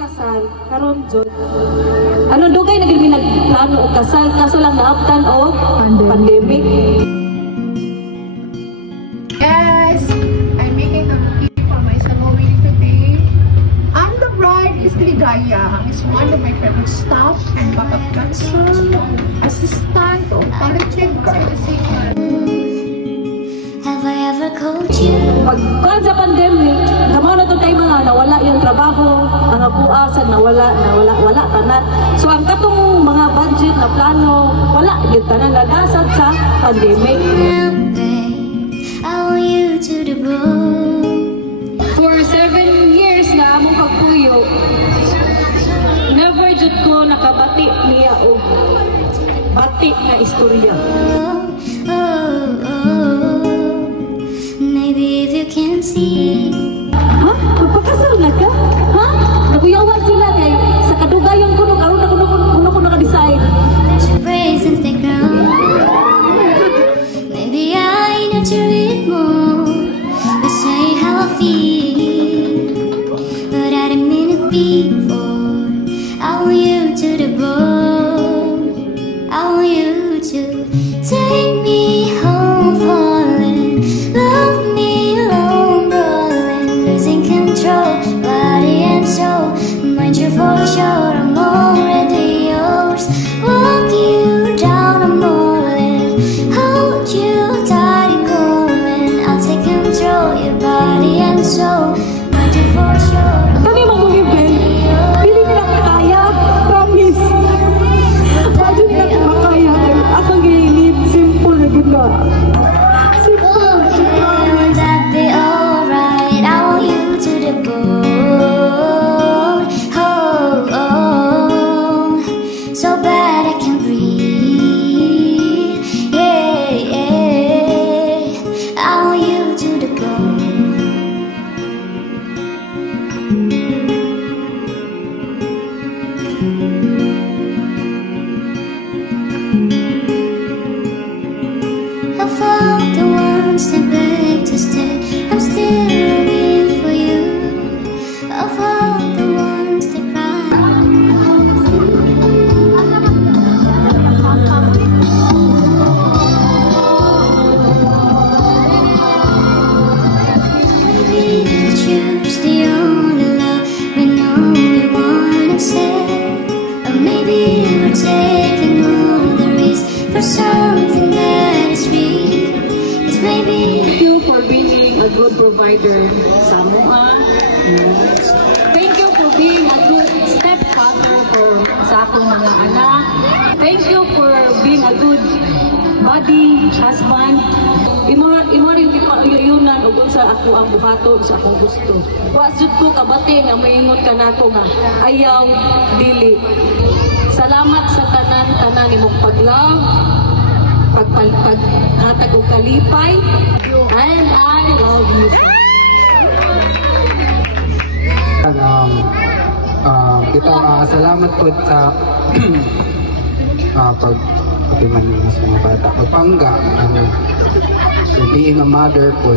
kasal karon jud. Ano dugay na gid nagplano og kasal kaso lang naaptan og pandemic. Yes, I'm making a bouquet for my ceremony today. And the bride is Ligaya. Is one of my favorite staff and backup dancer, assistant, or politics, Have I ever called you? Pagkaan sa pandemic, tama na ito tayo mga nawala yung trabaho, ang apuasan, nawala tanan. So ang katong mga budget na plano, wala yung tanan nagasad sa pandemic. I want you to the bone. For 7 years na among pagpuyo, never jud ko nakabati niya o bati na istorya. Maybe if you can see. Ha? Magpakasal na ka? Ha? Nakuyawan sila kay sa kadugayon ko nung karoon na ko naka-decide. There's your presence they grow. Maybe I need to read more to say how I feel, but I didn't mean it before. I want you to the bone. I want you to take me home, falling, love me long, rolling, losing control, body and soul. Mind you for sure, I'm already yours. Walk you down, I'm all in. Hold you tight and going. I'll take control, your body and soul. Mind you for sure, I'm Kami mag-uwibin, hindi nila kaya, promise. Bakit nila makaya? Asang gilid, simple na gila. Would that be alright? I want you to the bone. Oh, oh, so bad I can breathe. Yeah, yeah. I want you to the bone. I found the ones that beg to stay. I'm still longing for you. I found the ones that cry. Maybe we choose the only love we know we wanna say. Or maybe we're taking all the risk for something that is real. It's maybe. Thank you for being a good provider sa mga. Thank you for being a good stepfather for sa akong mga anak. Thank you for being a good buddy, husband. Imo rin ipayunan og sa ako ang buhaton sa akong gusto. Wa jud ko kabati nga maingon ka nako nga ayaw dili. Salamat sa tanan imong pag-love, paghatag og kalipay, and I love you. Kita salamat po sa pagpatiman ng mga bata. Pagpangga, being a mother po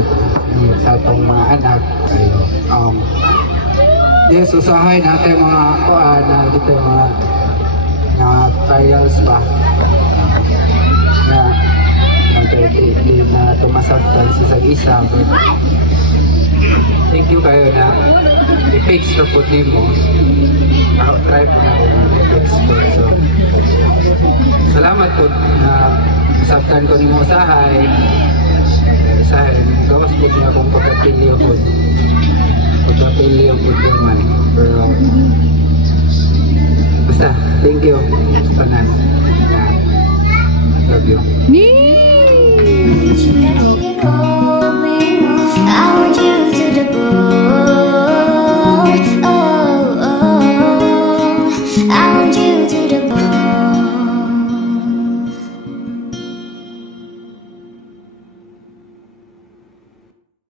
sa itong mga anak. Yes, usahay natin mga kuan na dito mga trials ba na tumasabtan sa isa. Thank you kayo na i-fix na po mo. Ako try po na ako i-fix po. So, salamat po na sabtan ko ni mo usahay. Gawas po niya akong pagkapilyo po. Pagkapilyo po naman. Pero, basta, thank you. Tanan. Love you. Let you go.